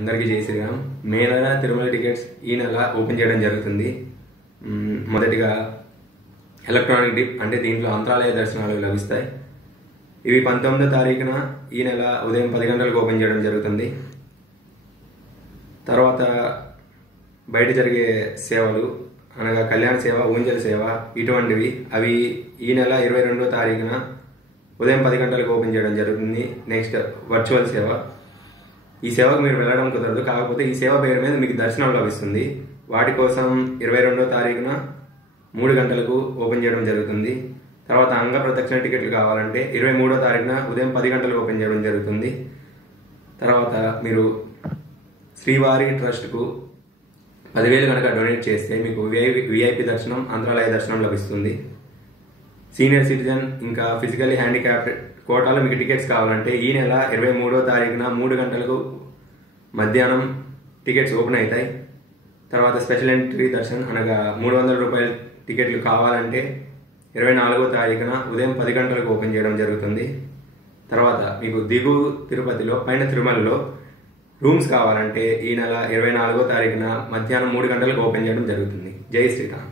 అందరికీ జై శ్రీరామ్. మే నెల తిరుమల టికెట్స్ ఈ నెల ఓపెన్ చేయడం జరుగుతుంది. మొదటిగా ఎలక్ట్రానిక్ డిప్ అంటే దీంట్లో అంతరాలయ దర్శనాలు లభిస్తాయి. ఇవి 19వ తారీఖున ఈ నెల ఉదయం 10 గంటలకు ఓపెన్ చేయడం జరుగుతుంది. తర్వాత బయట జరిగే సేవలు అనగా కళ్యాణ సేవ, ఊంజల సేవ ఇటువంటివి అవి ఈ నెల 22వ తారీఖున ఉదయం 10 గంటలకు ఓపెన్ చేయడం జరుగుతుంది. నెక్స్ట్ వర్చువల్ సేవ. ఈ సేవకు మీరు వెళ్ళడం కుదరదు, కాకపోతే ఈ సేవ పేరు మీద మీకు దర్శనం లభిస్తుంది. వాటి కోసం 22వ తారీఖున 3 గంటలకు ఓపెన్ చేయడం జరుగుతుంది. తర్వాత అంగ ప్రదక్షిణ టికెట్లు కావాలంటే 23వ తారీఖున ఉదయం 10 గంటలకు ఓపెన్ చేయడం జరుగుతుంది. తర్వాత మీరు శ్రీవారి ట్రస్ట్కు 10,000 కనుక డొనేట్ చేస్తే మీకు విఐపి దర్శనం, అంతరాలయ దర్శనం లభిస్తుంది. సీనియర్ సిటిజన్ ఇంకా ఫిజికల్లీ హ్యాండిక్యాప్డ్ కోటాలో మీకు టికెట్స్ కావాలంటే ఈ నెల 23వ తారీఖున 3 గంటలకు మధ్యాహ్నం టికెట్స్ ఓపెన్ అవుతాయి. తర్వాత స్పెషల్ ఎంట్రీ దర్శనం అనగా 300 రూపాయల టికెట్లు కావాలంటే 24వ తారీఖున ఉదయం 10 గంటలకు ఓపెన్ చేయడం జరుగుతుంది. తర్వాత మీకు దిగువ తిరుపతిలో, పైన తిరుమలలో రూమ్స్ కావాలంటే ఈ నెల 24వ తారీఖున మధ్యాహ్నం 3 గంటలకు ఓపెన్ చేయడం జరుగుతుంది. జై శ్రీరామ్.